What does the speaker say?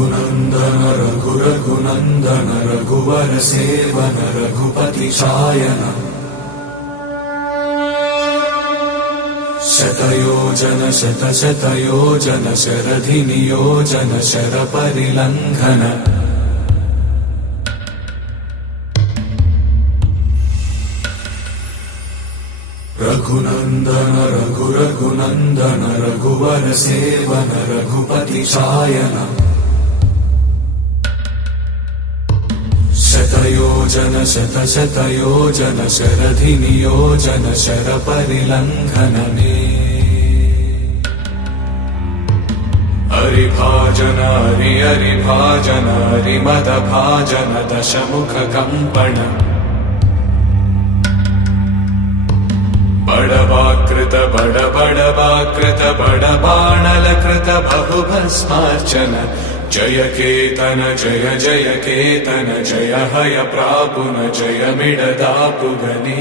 रघुनन्दन रघुरघुनन्दन रघुवर सेवन रघुपति चायन शतयोजन शतशतयोजन शरधि नियोजन शरपरिलङ्घन रघुनन्दन रघुरघुनन्दन रघुवर सेवन रघुपति चायन शतयोजन शतशतयोजन शरधि नियोजन शरपरिलङ्घनने हरिभाजन हरिभाजन हरिमदभाजन दशमुख कम्पण बड़वाकृत बड़वाकृत बड़बाणलकृत बहुभस्मार्चन जय केतन जय जय केतन जय हय प्रापुन जय मिडदापुगने।